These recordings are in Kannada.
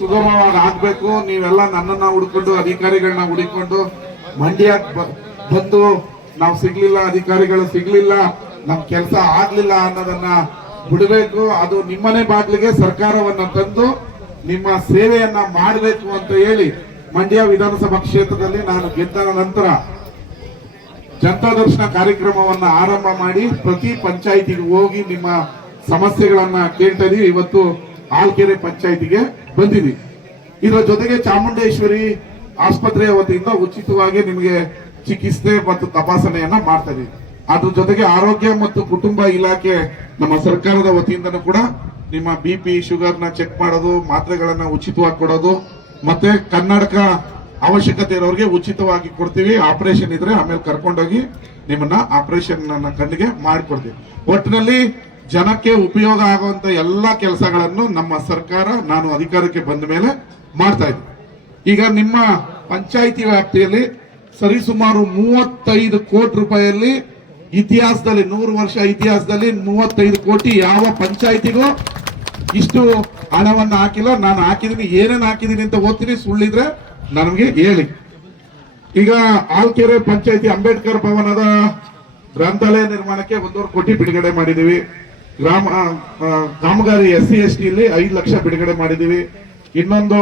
ಸುಗಮವಾಗಿ ಆಗ್ಬೇಕು. ನೀವೆಲ್ಲ ನನ್ನನ್ನ ಹುಡ್ಕೊಂಡು, ಅಧಿಕಾರಿಗಳನ್ನ ಹುಡುಕೊಂಡು ಮಂಡ್ಯ ಬಂದು ನಾವು ಸಿಗ್ಲಿಲ್ಲ, ಅಧಿಕಾರಿಗಳು ಸಿಗ್ಲಿಲ್ಲ, ನಮ್ ಕೆಲಸ ಆಗ್ಲಿಲ್ಲ ಅನ್ನೋದನ್ನ ಬಿಡಬೇಕು. ಅದು ನಿಮ್ಮನೆ ಬಾಗಿಲಿಗೆ ಸರ್ಕಾರವನ್ನ ತಂದು ನಿಮ್ಮ ಸೇವೆಯನ್ನ ಮಾಡಬೇಕು ಅಂತ ಹೇಳಿ ಮಂಡ್ಯ ವಿಧಾನಸಭಾ ಕ್ಷೇತ್ರದಲ್ಲಿ ನಾನು ಗೆದ್ದ ನಂತರ ಜನತಾ ದರ್ಶನ ಕಾರ್ಯಕ್ರಮವನ್ನ ಆರಂಭ ಮಾಡಿ ಪ್ರತಿ ಪಂಚಾಯಿತಿಗೆ ಹೋಗಿ ನಿಮ್ಮ ಸಮಸ್ಯೆಗಳನ್ನ ಕೇಳ್ತಾ ಇದೀವಿ. ಇವತ್ತು ಆಲ್ಕೆರೆ ಪಂಚಾಯತಿಗೆ ಬಂದಿದ್ವಿ. ಇದರ ಜೊತೆಗೆ ಚಾಮುಂಡೇಶ್ವರಿ ಆಸ್ಪತ್ರೆಯ ವತಿಯಿಂದ ಉಚಿತವಾಗಿ ನಿಮಗೆ ಚಿಕಿತ್ಸೆ ಮತ್ತು ತಪಾಸಣೆಯನ್ನ ಮಾಡ್ತಾ ಇದೀವಿ. ಅದ್ರ ಜೊತೆಗೆ ಆರೋಗ್ಯ ಮತ್ತು ಕುಟುಂಬ ಇಲಾಖೆ ನಮ್ಮ ಸರ್ಕಾರದ ವತಿಯಿಂದನೂ ಕೂಡ ನಿಮ್ಮ ಬಿ ಪಿ ಶುಗರ್ನ ಚೆಕ್ ಮಾಡೋದು, ಮಾತ್ರೆಗಳನ್ನ ಉಚಿತವಾಗಿ ಕೊಡೋದು, ಮತ್ತೆ ಕನ್ನಡಕ ಅವಶ್ಯಕತೆ ಇರೋರಿಗೆ ಉಚಿತವಾಗಿ ಕೊಡ್ತೀವಿ. ಆಪರೇಷನ್ ಇದ್ರೆ ಆಮೇಲೆ ಕರ್ಕೊಂಡೋಗಿ ನಿಮ್ಮನ್ನ ಆಪರೇಷನ್ ಕಣ್ಣಿಗೆ ಮಾಡಿಕೊಡ್ತೀವಿ. ಒಟ್ಟಿನಲ್ಲಿ ಜನಕ್ಕೆ ಉಪಯೋಗ ಆಗುವಂತ ಎಲ್ಲಾ ಕೆಲಸಗಳನ್ನು ನಮ್ಮ ಸರ್ಕಾರ ನಾನು ಅಧಿಕಾರಕ್ಕೆ ಬಂದ ಮೇಲೆ ಮಾಡ್ತಾ ಇದ್ದೆ. ಈಗ ನಿಮ್ಮ ಪಂಚಾಯಿತಿ ವ್ಯಾಪ್ತಿಯಲ್ಲಿ ಸರಿಸುಮಾರು ಮೂವತ್ತೈದು ಕೋಟಿ ರೂಪಾಯಿಯಲ್ಲಿ ಇತಿಹಾಸದಲ್ಲಿ, ನೂರು ವರ್ಷ ಇತಿಹಾಸದಲ್ಲಿ ಮೂವತ್ತೈದು ಕೋಟಿ ಯಾವ ಪಂಚಾಯಿತಿಗೂ ಇಷ್ಟು ಹಣವನ್ನು ಹಾಕಿಲ್ಲ. ನಾನು ಹಾಕಿದೀನಿ ಏನೇನು ಹಾಕಿದೀನಿ ಅಂತ ಓದ್ತೀನಿ, ಸುಳ್ಳಿದ್ರೆ ನನಗೆ ಹೇಳಿ. ಈಗ ಆಲ್ಕೆರೆ ಪಂಚಾಯಿತಿ ಅಂಬೇಡ್ಕರ್ ಭವನದ ಗ್ರಂಥಾಲಯ ನಿರ್ಮಾಣಕ್ಕೆ ಒಂದೂವರೆ ಕೋಟಿ ಬಿಡುಗಡೆ ಮಾಡಿದೀವಿ ಗ್ರಾಮ ಕಾಮಗಾರಿ ಎಸ್ ಸಿ ಎಸ್ ಟಿಲಿ ಐದು ಲಕ್ಷ ಬಿಡುಗಡೆ ಮಾಡಿದೀವಿ ಇನ್ನೊಂದು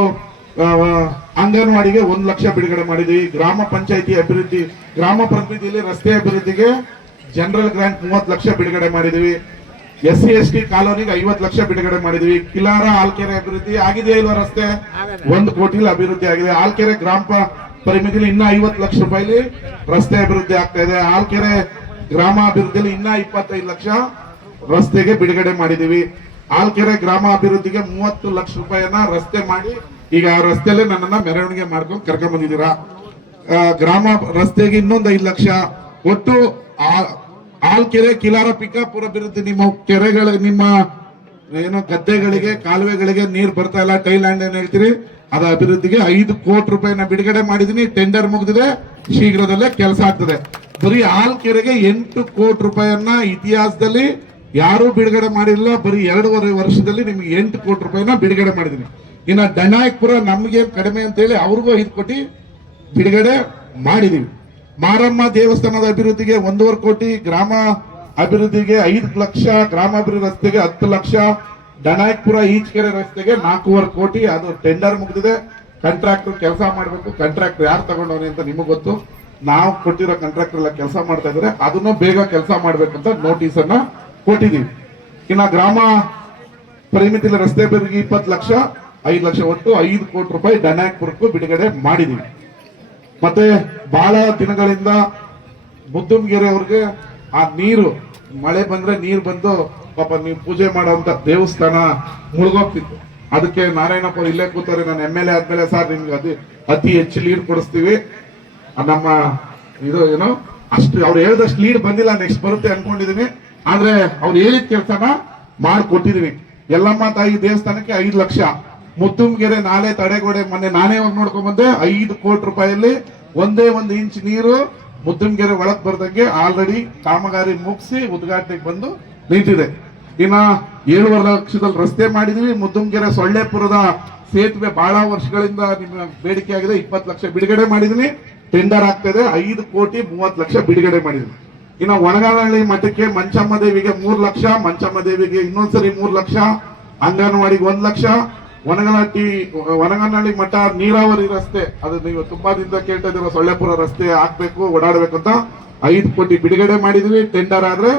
ಅಂಗನವಾಡಿಗೆ ಒಂದು ಲಕ್ಷ ಬಿಡುಗಡೆ ಮಾಡಿದೀವಿ ಗ್ರಾಮ ಪಂಚಾಯಿತಿ ಅಭಿವೃದ್ಧಿ ಗ್ರಾಮ ಪ್ರತಿನಿಧಿಯಲ್ಲಿ ರಸ್ತೆ ಅಭಿವೃದ್ಧಿಗೆ ಜನರಲ್ ಗ್ರಾಂಟ್ ಮೂವತ್ತು ಲಕ್ಷ ಬಿಡುಗಡೆ ಮಾಡಿದೀವಿ ಎಸ್ ಸಿ ಎಸ್ ಟಿ ಕಾಲೋನಿಗೆ ಐವತ್ತು ಲಕ್ಷ ಬಿಡುಗಡೆ ಮಾಡಿದೀವಿ ಕಿಲಾರ ಆಲ್ಕೆರೆ ಅಭಿವೃದ್ಧಿ ಆಗಿದೆಯಾ ಇಲ್ವಾ ರಸ್ತೆ? ಒಂದು ಕೋಟಿಲಿ ಅಭಿವೃದ್ಧಿ ಆಗಿದೆ. ಆಲ್ಕೆರೆ ಗ್ರಾಮ ಪರಿಮಿತಿಲಿ ಇನ್ನ ಐವತ್ತು ಲಕ್ಷ ರೂಪಾಯಿಲಿ ರಸ್ತೆ ಅಭಿವೃದ್ಧಿ ಆಗ್ತಾ ಇದೆ. ಆಲ್ಕೆರೆ ಗ್ರಾಮ ಅಭಿವೃದ್ಧಿಯಲ್ಲಿ ಇನ್ನ ಇಪ್ಪತ್ತೈದು ಲಕ್ಷ. ರಸ್ತೆಗೆ ಬಿಡುಗಡೆ ಮಾಡಿದೀವಿ ಆಲ್ಕೆರೆ ಗ್ರಾಮ ಅಭಿವೃದ್ಧಿಗೆ ಮೂವತ್ತು ಲಕ್ಷ ರೂಪಾಯಿಯನ್ನ ರಸ್ತೆ ಮಾಡಿ ಈಗ ಆ ರಸ್ತೆಯಲ್ಲೇ ನನ್ನನ್ನ ಮೆರವಣಿಗೆ ಮಾಡ್ಕೊಂಡು ಕರ್ಕೊಂಡ್ ಬಂದಿದ್ದೀರಾ. ಗ್ರಾಮ ರಸ್ತೆಗೆ ಇನ್ನೊಂದು ಐದು ಲಕ್ಷ. ಒಟ್ಟು ಆಲ್ಕೆರೆ, ಕಿಲಾರ, ಪಿಕಾಪುರ ಅಭಿವೃದ್ಧಿ ನಿಮ್ಮ ಕೆರೆಗಳ, ನಿಮ್ಮ ಏನೋ ಗದ್ದೆಗಳಿಗೆ, ಕಾಲುವೆಗಳಿಗೆ ನೀರು ಬರ್ತಾ ಇಲ್ಲ. ಟೈಲ್ಯಾಂಡ್ ಏನ್ ಹೇಳ್ತೀರಿ? ಅದ ಅಭಿವೃದ್ಧಿಗೆ ಐದು ಕೋಟಿ ರೂಪಾಯಿನ ಬಿಡುಗಡೆ ಮಾಡಿದೀನಿ. ಟೆಂಡರ್ ಮುಗಿದಿದೆ. ಶೀಘ್ರದಲ್ಲೇ ಕೆಲಸ ಆಗ್ತದೆ. ಬರೀ ಆಲ್ಕೆರೆಗೆ ಎಂಟು ಕೋಟಿ ರೂಪಾಯಿಯನ್ನ ಇತಿಹಾಸದಲ್ಲಿ ಯಾರು ಬಿಡುಗಡೆ ಮಾಡಿಲ್ಲ, ಬರೀ ಎರಡೂವರೆ ವರ್ಷದಲ್ಲಿ ನಿಮ್ಗೆ ಎಂಟು ಕೋಟಿ ರೂಪಾಯಿನ ಬಿಡುಗಡೆ ಮಾಡಿದೀನಿ ಇನ್ನ ದನಾಯಕ್ಪುರ ನಮ್ಗೆ ಕಡಿಮೆ ಅಂತ ಹೇಳಿ ಅವ್ರಿಗೂ ಐದು ಕೋಟಿ ಬಿಡುಗಡೆ ಮಾಡಿದೀವಿ. ಮಾರಮ್ಮ ದೇವಸ್ಥಾನದ ಅಭಿವೃದ್ಧಿಗೆ ಒಂದೂವರೆ ಕೋಟಿ, ಗ್ರಾಮ ಅಭಿವೃದ್ಧಿಗೆ ಐದು ಲಕ್ಷ, ಗ್ರಾಮಾಭಿವೃದ್ಧಿ ರಸ್ತೆಗೆ ಹತ್ತು ಲಕ್ಷ, ದನಾಯಕ್ಪುರ ಈಚಕೆರೆ ರಸ್ತೆಗೆ ನಾಲ್ಕೂವರೆ ಕೋಟಿ, ಅದು ಟೆಂಡರ್ ಮುಗಿದಿದೆ. ಕಾಂಟ್ರಾಕ್ಟರ್ ಕೆಲಸ ಮಾಡಬೇಕು ಕಾಂಟ್ರಾಕ್ಟರ್ ಯಾರು ತಗೊಂಡವನಿ ಅಂತ ನಿಮಗೆ ಗೊತ್ತು. ನಾವು ಕೊಟ್ಟಿರೋ ಕಾಂಟ್ರಾಕ್ಟರ್ ಎಲ್ಲ ಕೆಲಸ ಮಾಡ್ತಾ ಇದ್ರೆ, ಅದನ್ನು ಬೇಗ ಕೆಲಸ ಮಾಡಬೇಕು ಅಂತ ನೋಟಿಸ್ ಅನ್ನ ಕೊಟ್ಟಿದೀವಿ ಇನ್ನ ಗ್ರಾಮ ಪರಿಮಿತಿಲಿ ರಸ್ತೆ ಅಭಿವೃದ್ಧಿಗೆ ಇಪ್ಪತ್ತು ಲಕ್ಷ, ಐದು ಲಕ್ಷ ಒಟ್ಟು ಐದು ಕೋಟಿ ರೂಪಾಯಿ ಡನಾಯಕ್ಪುರಕ್ಕೂ ಬಿಡುಗಡೆ ಮಾಡಿದ್ದೀವಿ ಮತ್ತೆ ಬಹಳ ದಿನಗಳಿಂದ ಮುದ್ದುಮ್ಗೆರೆ ಅವ್ರಿಗೆ ಆ ನೀರು, ಮಳೆ ಬಂದ್ರೆ ನೀರು ಬಂದು ಪಾಪ ನೀವು ಪೂಜೆ ಮಾಡೋಂತ ದೇವಸ್ಥಾನ ಮುಳುಗೋಗ್ತಿತ್ತು. ಅದಕ್ಕೆ ನಾರಾಯಣಪ್ಪ ಇಲ್ಲೇ ಕೂತಾರೆ ನಾನು ಎಂ ಎಲ್ ಎ ಆದ್ಮೇಲೆ ಸರ್, ನಿಮ್ಗೆ ಅತಿ ಅತಿ ಹೆಚ್ಚು ಲೀಡ್ ಕೊಡಿಸ್ತೀವಿ. ನಮ್ಮ ಇದು ಏನು, ಅಷ್ಟು ಅವ್ರು ಹೇಳ್ದಷ್ಟು ಲೀಡ್ ಬಂದಿಲ್ಲ ನೆಕ್ಸ್ಟ್ ಬರುತ್ತೆ ಅನ್ಕೊಂಡಿದೀನಿ. ಆದ್ರೆ ಅವ್ರು ಹೇಳಿದ ಕೆಲಸನ ಮಾಡ್ಕೊಟ್ಟಿದೀವಿ. ಎಲ್ಲಮ್ಮ ತಾಯಿ ದೇವಸ್ಥಾನಕ್ಕೆ ಐದು ಲಕ್ಷ. ಮುತ್ತುಮ್ಗೆರೆ ನಾಲೆ ತಡೆಗೋಡೆ ಮೊನ್ನೆ ನಾನೇ ಹೋಗಿ ನೋಡ್ಕೊಂಡ್ ಬಂದೆ. ಐದು ಕೋಟಿ ರೂಪಾಯಲ್ಲಿ ಒಂದೇ ಒಂದು ಇಂಚ್ ನೀರು ಮುತ್ತುಮ್ಗೆರೆ ಒಳಗ್ ಬರ್ದಂಗೆ ಆಲ್ರೆಡಿ ಕಾಮಗಾರಿ ಮುಗಿಸಿ ಉದ್ಘಾಟನೆಗೆ ಬಂದು ನಿಂತಿದೆ. ಇನ್ನ ಏಳುವರೆ ಲಕ್ಷದಲ್ಲಿ ರಸ್ತೆ ಮಾಡಿದೀವಿ. ಮುದ್ದುಮ್ಗೆರೆ ಸೊಳ್ಳೆಪುರದ ಸೇತುವೆ ಬಹಳ ವರ್ಷಗಳಿಂದ ನಿಮ್ಮ ಬೇಡಿಕೆ ಆಗಿದೆ. ಇಪ್ಪತ್ತು ಲಕ್ಷ ಬಿಡುಗಡೆ ಮಾಡಿದೀನಿ. ಟೆಂಡರ್ ಆಗ್ತಾ ಇದೆ. ಐದು ಕೋಟಿ ಮೂವತ್ತು ಲಕ್ಷ ಬಿಡುಗಡೆ ಮಾಡಿದೀನಿ. ಇನ್ನು ಒಣಗಾನಹಳ್ಳಿ ಮಠಕ್ಕೆ ಮಂಚಮ್ಮ ದೇವಿಗೆ ಮೂರು ಲಕ್ಷ, ಮಂಚಮ್ಮ ದೇವಿಗೆ ಇನ್ನೊಂದ್ಸರಿ ಮೂರು ಲಕ್ಷ, ಅಂಗನವಾಡಿಗೆ ಒಂದು ಲಕ್ಷ. ಒಣಗನಹಟ್ಟಿ ಒಣಗನಹಳ್ಳಿ ಮಠ ನೀರಾವರಿ ರಸ್ತೆ, ಅದು ನೀವು ತುಂಬಾ ದಿನದ ಕೇಳ್ತಾ ಇದ್ದೀರ, ಸೊಳ್ಳೆಪುರ ರಸ್ತೆ ಹಾಕ್ಬೇಕು, ಓಡಾಡ್ಬೇಕು ಅಂತ ಐದು ಕೋಟಿ ಬಿಡುಗಡೆ ಮಾಡಿದ್ವಿ. ಟೆಂಡರ್ ಆದ್ರೆ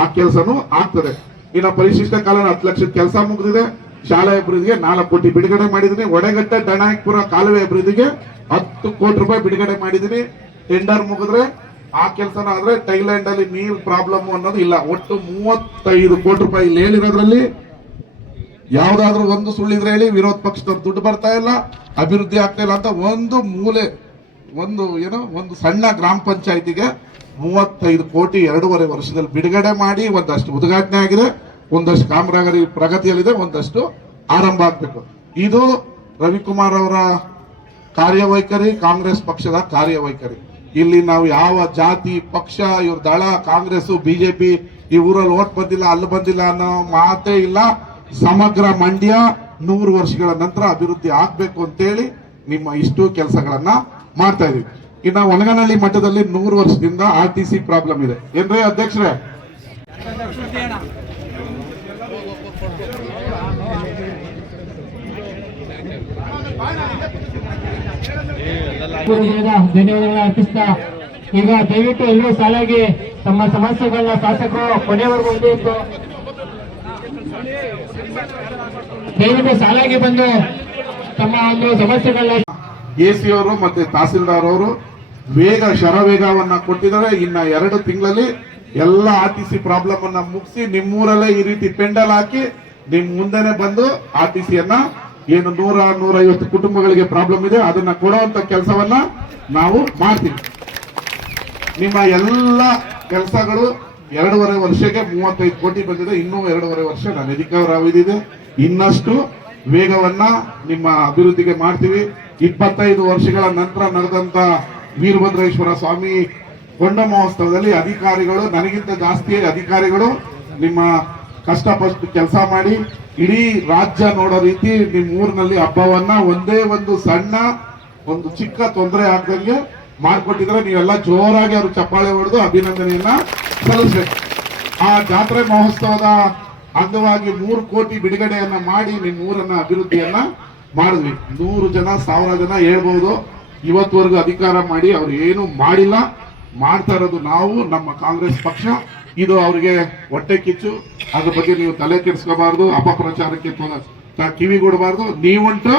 ಆ ಕೆಲಸನೂ ಆಗ್ತದೆ. ಇನ್ನು ಪರಿಶಿಷ್ಟ ಕಾಲನ ಹತ್ತು ಲಕ್ಷದ ಕೆಲಸ ಮುಗಿದಿದೆ. ಶಾಲೆ ಅಭಿವೃದ್ಧಿಗೆ ನಾಲ್ಕು ಕೋಟಿ ಬಿಡುಗಡೆ ಮಾಡಿದೀನಿ ಒಡೆಗಟ್ಟೆ ದಣಾಯಕ್ಪುರ ಕಾಲುವೆ ಅಭಿವೃದ್ಧಿಗೆ ಹತ್ತು ಕೋಟಿ ರೂಪಾಯಿ ಬಿಡುಗಡೆ ಮಾಡಿದೀನಿ ಟೆಂಡರ್ ಮುಗಿದ್ರೆ ಆ ಕೆಲಸನ ಆದ್ರೆ ಥೈಲ್ಯಾಂಡ್ ಅಲ್ಲಿ ನೀರ್ ಪ್ರಾಬ್ಲಮ್ ಅನ್ನೋದು ಇಲ್ಲ. ಒಟ್ಟು ಮೂವತ್ತೈದು ಕೋಟಿ ರೂಪಾಯಿ ಇಲ್ಲಿ ಹೇಳಿರೋದ್ರಲ್ಲಿ ಯಾವ್ದಾದ್ರು ಒಂದು ಸುಳ್ಳಿದ್ರೆ ಹೇಳಿ ವಿರೋಧ ಪಕ್ಷದವ್ರು ದುಡ್ಡು ಬರ್ತಾ ಇಲ್ಲ. ಅಭಿವೃದ್ಧಿ ಆಗ್ತಾ ಇಲ್ಲ ಅಂತ ಒಂದು ಮೂಲೆ, ಒಂದು ಏನೋ, ಒಂದು ಸಣ್ಣ ಗ್ರಾಮ ಪಂಚಾಯತಿಗೆ ಮೂವತ್ತೈದು ಕೋಟಿ ಎರಡೂವರೆ ವರ್ಷದಲ್ಲಿ ಬಿಡುಗಡೆ ಮಾಡಿ ಒಂದಷ್ಟು ಉದ್ಘಾಟನೆ ಆಗಿದೆ. ಒಂದಷ್ಟು ಕಾಮಗಾರಿ ಪ್ರಗತಿಯಲ್ಲಿದೆ, ಒಂದಷ್ಟು ಆರಂಭ ಆಗಬೇಕು. ಇದು ರವಿಕುಮಾರ್ ಅವರ ಕಾರ್ಯವೈಖರಿ, ಕಾಂಗ್ರೆಸ್ ಪಕ್ಷದ ಕಾರ್ಯವೈಖರಿ. ಇಲ್ಲಿ ನಾವು ಯಾವ ಜಾತಿ, ಪಕ್ಷ, ಇವ್ರ ದಳ, ಕಾಂಗ್ರೆಸ್, ಬಿಜೆಪಿ ಈ ಊರಲ್ಲಿ ಓಟ್ ಬಂದಿಲ್ಲ, ಅಲ್ಲಿ ಬಂದಿಲ್ಲ ಅನ್ನೋ ಮಾತೇ ಇಲ್ಲ. ಸಮಗ್ರ ಮಂಡ್ಯ ನೂರು ವರ್ಷಗಳ ನಂತರ ಅಭಿವೃದ್ಧಿ ಆಗ್ಬೇಕು ಅಂತೇಳಿ ನಿಮ್ಮ ಇಷ್ಟು ಕೆಲಸಗಳನ್ನ ಮಾಡ್ತಾ ಇದೀವಿ. ಇನ್ನ ಒಣಗನಹಳ್ಳಿ ಮಠದಲ್ಲಿ ನೂರು ವರ್ಷದಿಂದ ಆರ್ ಟಿ ಸಿ ಪ್ರಾಬ್ಲಮ್ ಇದೆ. ಏನ್ರೀ ಅಧ್ಯಕ್ಷರೇ? ಧನ್ಯವಾದಗಳನ್ನ ಅರ್ಪಿಸ್ತಾ. ಈಗ ದಯವಿಟ್ಟು ಎಲ್ಲರೂ ಸಾಲಾಗಿ ತಮ್ಮ ಸಮಸ್ಯೆಗಳನ್ನ ಶಾಸಕರು ಕೊನೆವರೆಗೂ ಮುಂದುವರಿತು ದಯವಿಟ್ಟು ಸಾಲಾಗಿ ಬಂದು ತಮ್ಮ ಒಂದು ಸಮಸ್ಯೆಗಳನ್ನ ಎ ಸಿ ಅವರು ಮತ್ತೆ ತಹಸೀಲ್ದಾರ್ ಅವರು ವೇಗ ಶರವೇಗವನ್ನ ಕೊಟ್ಟಿದ್ದಾರೆ. ಇನ್ನ ಎರಡು ತಿಂಗಳಲ್ಲಿ ಎಲ್ಲ ಆರ್ ಟಿ ಸಿ ಪ್ರಾಬ್ಲಮ್ ಅನ್ನ ಮುಗಿಸಿ ನಿಮ್ಮೂರಲ್ಲೇ ಈ ರೀತಿ ಪೆಂಡಲ್ ಹಾಕಿ ನಿಮ್ ಮುಂದೆನೆ ಬಂದು ಆರ್ ಟಿ ಸಿಯನ್ನ ಏನು ನೂರ ನೂರೈವತ್ತು ಕುಟುಂಬಗಳಿಗೆ ಪ್ರಾಬ್ಲಮ್ ಇದೆ, ಅದನ್ನ ಕೊಡುವಂತ ಕೆಲಸವನ್ನ ನಾವು ಮಾಡ್ತೀವಿ. ನಿಮ್ಮ ಎಲ್ಲ ಕೆಲಸಗಳು ಎರಡೂವರೆ ವರ್ಷಕ್ಕೆ ಮೂವತ್ತೈದು ಕೋಟಿ ಬಂದಿದೆ, ಇನ್ನೂ ಎರಡೂವರೆ ವರ್ಷ ನಾನು ಅಧಿಕಾರ ಅವಧಿದೆ. ಇನ್ನಷ್ಟು ವೇಗವನ್ನ ನಿಮ್ಮ ಅಭಿವೃದ್ಧಿಗೆ ಮಾಡ್ತೀವಿ. ಇಪ್ಪತ್ತೈದು ವರ್ಷಗಳ ನಂತರ ನಡೆದಂತ ವೀರಭದ್ರೇಶ್ವರ ಸ್ವಾಮಿ ಕೊಂಡ ಮಹೋತ್ಸವದಲ್ಲಿ ಅಧಿಕಾರಿಗಳು, ನನಗಿಂತ ಜಾಸ್ತಿ ಅಧಿಕಾರಿಗಳು ನಿಮ್ಮ ಕಷ್ಟಪಟ್ಟು ಕೆಲಸ ಮಾಡಿ, ಇಡೀ ರಾಜ್ಯ ನೋಡೋ ರೀತಿ ನಿಮ್ಮ ಊರಿನಲ್ಲಿ ಹಬ್ಬವನ್ನ ಒಂದೇ ಒಂದು ಸಣ್ಣ, ಒಂದು ಚಿಕ್ಕ ತೊಂದರೆ ಆಗ್ದಂಗೆ ಮಾಡಿಕೊಟ್ಟಿದ್ರೆ ನೀವೆಲ್ಲ ಜೋರಾಗಿ ಅವ್ರಿಗೆ ಚಪ್ಪಾಳೆ ಹೊಡೆದು ಅಭಿನಂದನೆಯನ್ನ ಸಲ್ಲಿಸ್ಬೇಕು. ಆ ಜಾತ್ರೆ ಮಹೋತ್ಸವದ ಅಂಗವಾಗಿ ಮೂರು ಕೋಟಿ ಬಿಡುಗಡೆಯನ್ನ ಮಾಡಿ ನಿಮ್ಮ ಊರನ್ನ ಅಭಿವೃದ್ಧಿಯನ್ನ ಮಾಡಿದ್ವಿ. ನೂರು ಜನ, ಸಾವಿರ ಜನ ಹೇಳ್ಬಹುದು ಇವತ್ತುವರೆಗೂ ಅಧಿಕಾರ ಮಾಡಿ ಅವ್ರು ಏನು ಮಾಡಿಲ್ಲ. ಮಾಡ್ತಾ ಇರೋದು ನಾವು, ನಮ್ಮ ಕಾಂಗ್ರೆಸ್ ಪಕ್ಷ. ಇದು ಅವರಿಗೆ ಹೊಟ್ಟೆ ಕಿಚ್ಚು. ಅದ್ರ ಬಗ್ಗೆ ನೀವು ತಲೆ ಕೆಡಿಸ್ಕೋಬಾರ್ದು, ಅಪಪ್ರಚಾರಕ್ಕೆ ಕಿವಿಗೊಡಬಾರ್ದು. ನೀವುಂಟು,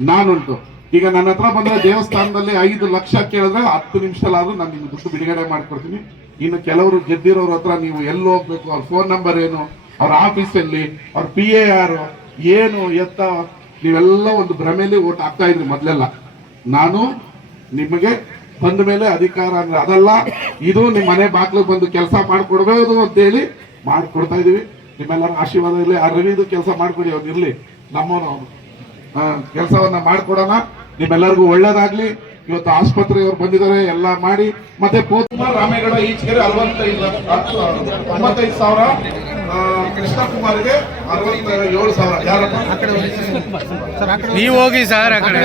ನಾನುಂಟು. ಈಗ ನನ್ನ ಹತ್ರ ಬಂದ್ರೆ ದೇವಸ್ಥಾನದಲ್ಲಿ ಐದು ಲಕ್ಷ ಕೇಳಿದ್ರೆ ಹತ್ತು ನಿಮಿಷದಲ್ಲಾದ್ರೂ ನಾನು ನಿಮ್ಗೆ ದುಡ್ಡು ಬಿಡುಗಡೆ ಮಾಡ್ಕೊಡ್ತೀನಿ. ಇನ್ನು ಕೆಲವರು ಗೆದ್ದಿರೋರ ಹತ್ರ ನೀವು ಎಲ್ಲಿ ಹೋಗ್ಬೇಕು? ಅವ್ರ ಫೋನ್ ನಂಬರ್ ಏನು? ಅವ್ರ ಆಫೀಸ್ ಎಲ್ಲಿ? ಅವ್ರ ಪಿ ಎ ಯಾರು? ಏನು ಎತ್ತ? ನೀವೆಲ್ಲ ಒಂದು ಭ್ರಮೆಯಲ್ಲಿ ಓಟ್ ಹಾಕ್ತಾ ಇದ್ರಿ ಮೊದ್ಲೆಲ್ಲ. ನಾನು ನಿಮಗೆ ಬಂದ ಮೇಲೆ ಅಧಿಕಾರ ಅಂದ್ರೆ ಅದಲ್ಲ ಇದು ನಿಮ್ಮ ಮನೆ ಬಾಗ್ಲು ಬಂದು ಕೆಲಸ ಮಾಡ್ಕೊಡ್ಬೋದು ಅಂತೇಳಿ ಮಾಡ್ಕೊಡ್ತಾ ಇದೀವಿ ನಿಮ್ಮೆಲ್ಲರ ಆಶೀರ್ವಾದ ಇರಲಿ ಆ ರವಿದು ಕೆಲಸ ಮಾಡ್ಕೊಡಿ ಅವ್ನು ಇರ್ಲಿ ನಮ್ಮವನು ಅವನು ಕೆಲಸವನ್ನ ಮಾಡ್ಕೊಡೋಣ ನಿಮ್ಮೆಲ್ಲರಿಗೂ ಒಳ್ಳೇದಾಗ್ಲಿ ಇವತ್ತು ಆಸ್ಪತ್ರೆಯವರು ಬಂದಿದ್ದಾರೆ ಎಲ್ಲ ಮಾಡಿ ಮತ್ತೆ ಪೋತ್ಮಾರ್ ರಾಮೇಗೌಡ ಈಚೆಗೆ ಅರವತ್ತೈದು ಸಾವಿರ ಕೃಷ್ಣಕುಮಾರ್ಗೆ ಕೃಷ್ಣ ಕುಮಾರ್ಗೆ ಅರವತ್ತ ಏಳು ಸಾವಿರ ಯಾರಪ್ಪ ನೀವು ಹೋಗಿ ಸರ್ ಆ ಕಡೆ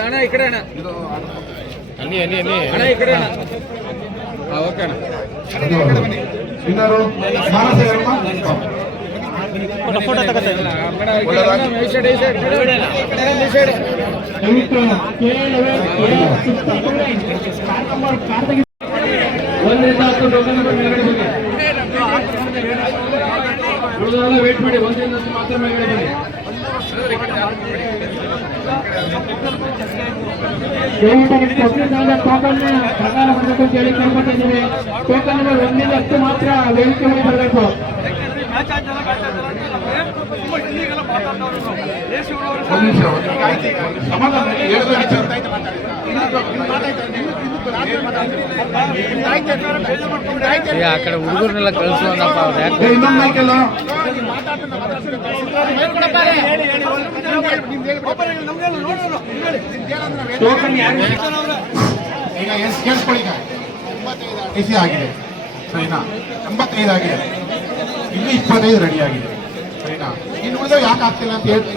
ಅಣ್ಣ ಈ ಕಡೆ ಅಣ್ಣ. ಅಣ್ಣ ಈ ಕಡೆ ಅಣ್ಣ. ಓಕೆ ಅಣ್ಣ. ಫೋಟೋ ಒಂದರಿಂದ ಹತ್ತು ಮೇಲ್ಗಡೆ ವೇಟ್ ಮಾಡಿ ಒಂದರಿಂದ ಮಾತ್ರ ಮೇಲ್ಗಡೆ ಕೊಟ್ಟಿದ್ದ ಟೋಕನ್ ಪ್ರಕಾರ ಮಾಡಬೇಕು ಅಂತ ಹೇಳಿ ಕೇಳ್ಕೊತಿದ್ದೀವಿ ಟೋಕನ್ ಹತ್ತು ಮಾತ್ರ ವೇದಿಕೆ ಮೇಲೆ ಬರಬೇಕು. ಸಮಾಧಾನ ಆ ಕಡೆ ಹುಡುಗರನ್ನೆಲ್ಲ ಕಳಿಸುವನಪ್ಪ ಅವ್ರು ಯಾಕೆ ಈಗ ಆಗಿದೆ. ಸರಿನಾ? ಎಂಬತ್ತೈದು ಆಗಿದೆ. ಇನ್ನು ಇಪ್ಪತ್ತೈದು ರೆಡಿ ಆಗಿದೆ. ಸರಿನಾ? ಇನ್ನು ಉಳಿದ ಯಾಕೆ ಆಗ್ತಿಲ್ಲ ಅಂತ ಹೇಳ್ತೀನಿ